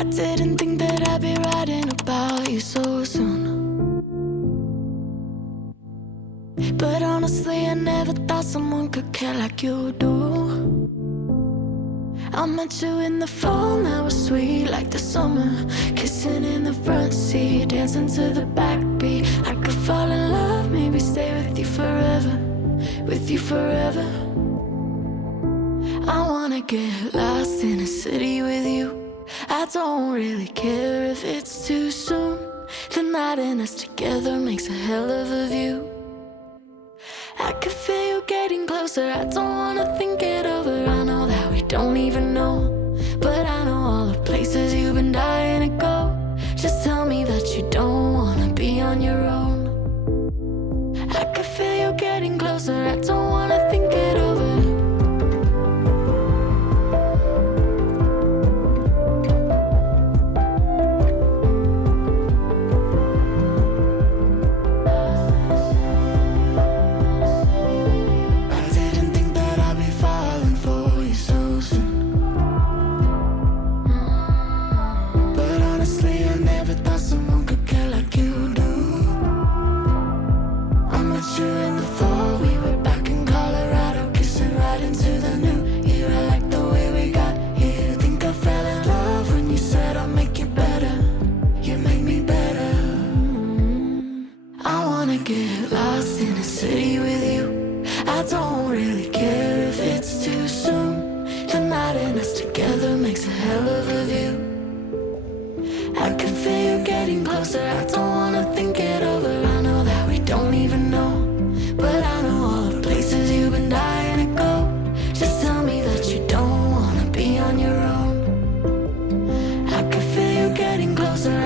I didn't think that I'd be writing about you so soon. But honestly, I never thought someone could care like you do. I met you in the fall, now we're sweet like the summer. Kissing in the front seat, dancing to the backbeat. I could fall in love, maybe stay with you forever. With you forever. I wanna get lost in a city with you. I don't really care if it's too soon. The night and us together makes a hell of a view. I can feel you getting closer, I don't wanna think it over. I know that we don't even know, but I know all the places you've been dying to go. Just tell me that you don't wanna be on your own. I can feel you getting closer, I don't wanna think it over. Get lost in a city with you. I don't really care if it's too soon. The night and us together makes a hell of a view. I can feel you getting closer, I don't wanna think it over. I know that we don't even know, but I know all the places you've been dying to go. Just tell me that you don't wanna be on your own. I can feel you getting closer,